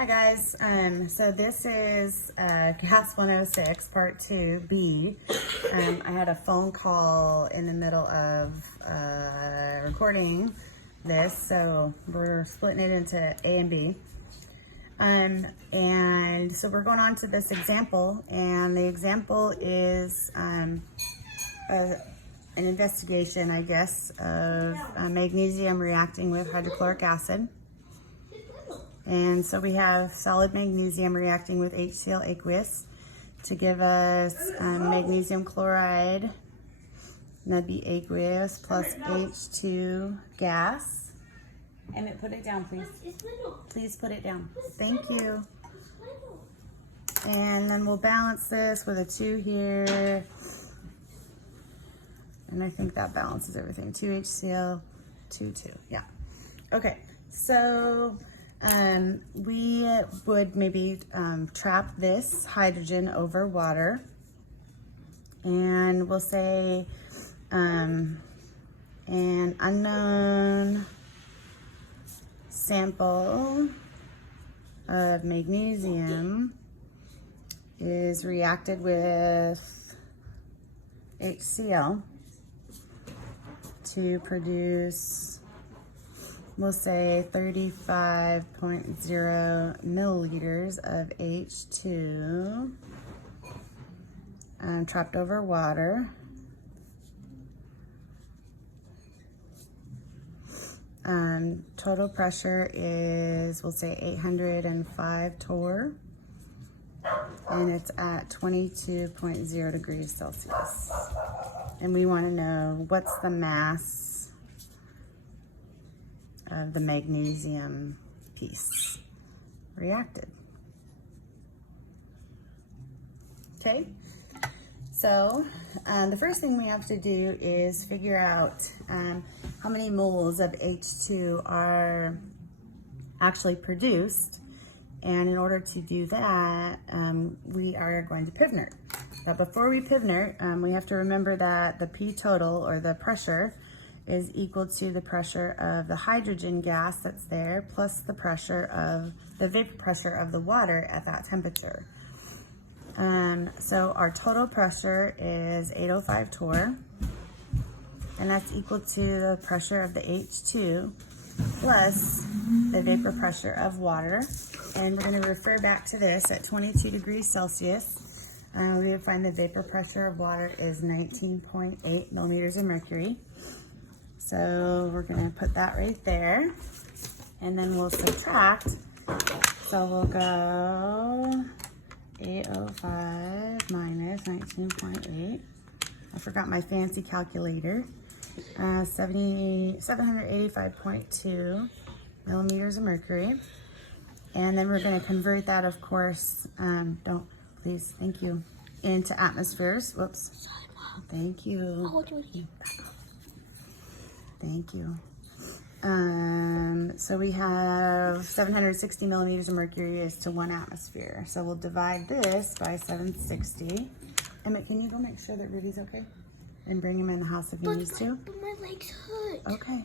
Hi guys, so this is Gas 106 Part 2B. I had a phone call in the middle of recording this, so we're splitting it into A and B. And so we're going on to this example, and the example is an investigation, I guess, of magnesium reacting with hydrochloric acid. And so we have solid magnesium reacting with HCl aqueous to give us magnesium chloride, and that'd be aqueous, plus H2 gas. Emmett, put it down, please. Please put it down. Thank you. And then we'll balance this with a 2 here. And I think that balances everything. 2 HCl, 2, 2. Yeah. Okay, so we would maybe trap this hydrogen over water, and we'll say an unknown sample of magnesium is reacted with HCl to produce, we'll say 35.0 milliliters of H2 trapped over water. Total pressure is, we'll say 805 torr, and it's at 22.0 degrees Celsius. And we want to know what's the mass of the magnesium piece reacted. Okay, so the first thing we have to do is figure out how many moles of H2 are actually produced, and in order to do that, we are going to Pivnert. But before we Pivnert, we have to remember that the P total, or the pressure, is equal to the pressure of the hydrogen gas that's there plus the pressure of the vapor pressure of the water at that temperature. So our total pressure is 805 torr, and that's equal to the pressure of the H2 plus the vapor pressure of water. And we're going to refer back to this at 22 degrees Celsius. We would find the vapor pressure of water is 19.8 millimeters of mercury. So we're going to put that right there, and then we'll subtract. So we'll go 805 minus 19.8. I forgot my fancy calculator. 785.2 millimeters of mercury. And then we're going to convert that, of course, please, thank you, into atmospheres. Whoops. Thank you. Thank you. So we have 760 millimeters of mercury is to 1 atmosphere. So we'll divide this by 760. Emmett, can you go make sure that Ruby's okay? And bring him in the house if he needs to? But my legs hurt. Okay.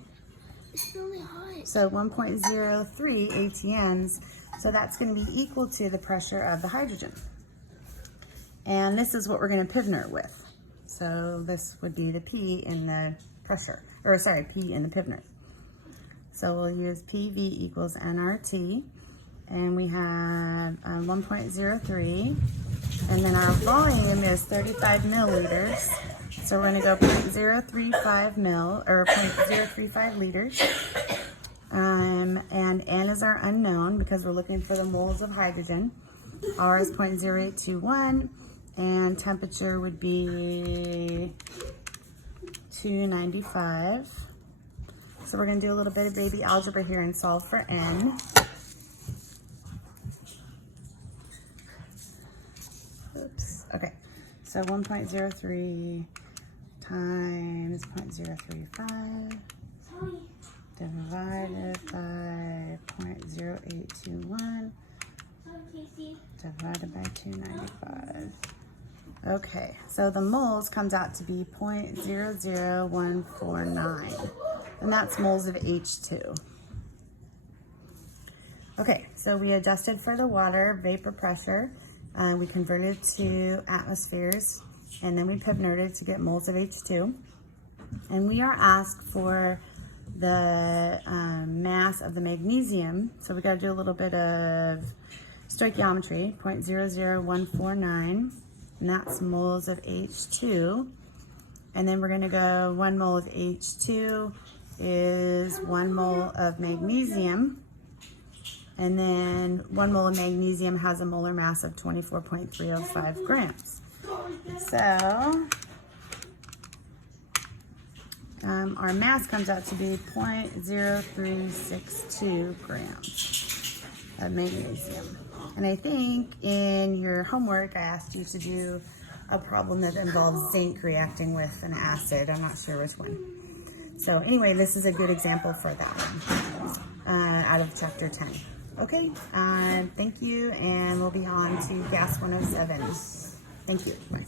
It's really hot. So 1.03 ATMs. So that's going to be equal to the pressure of the hydrogen. And this is what we're going to Pivnert with. So this would be the P in the pressure, or sorry, P in the Pivnert. So we'll use PV equals nRT, and we have 1.03, and then our volume is 35 milliliters. So we're going to go 0.035 mil, or 0.035 liters. And N is our unknown because we're looking for the moles of hydrogen. R is 0.0821, and temperature would be 295. So we're going to do a little bit of baby algebra here and solve for N. Oops. Okay. So 1.03 times 0.035 divided by 0.0821 divided by 295. Okay, so the moles comes out to be 0.00149, and that's moles of H2. Okay, so we adjusted for the water vapor pressure. We converted to atmospheres, and then we piv nerded to get moles of H2. And we are asked for the mass of the magnesium. So we got to do a little bit of stoichiometry, 0.00149, and that's moles of H2. And then we're going to go 1 mole of H2 is 1 mole of magnesium. And then 1 mole of magnesium has a molar mass of 24.305 grams. So our mass comes out to be 0.0362 grams of magnesium. And I think in your homework I asked you to do a problem that involves zinc reacting with an acid. I'm not sure which one. So anyway, this is a good example for that one out of chapter 10. Okay, thank you, and we'll be on to gas 107. Thank you. Bye.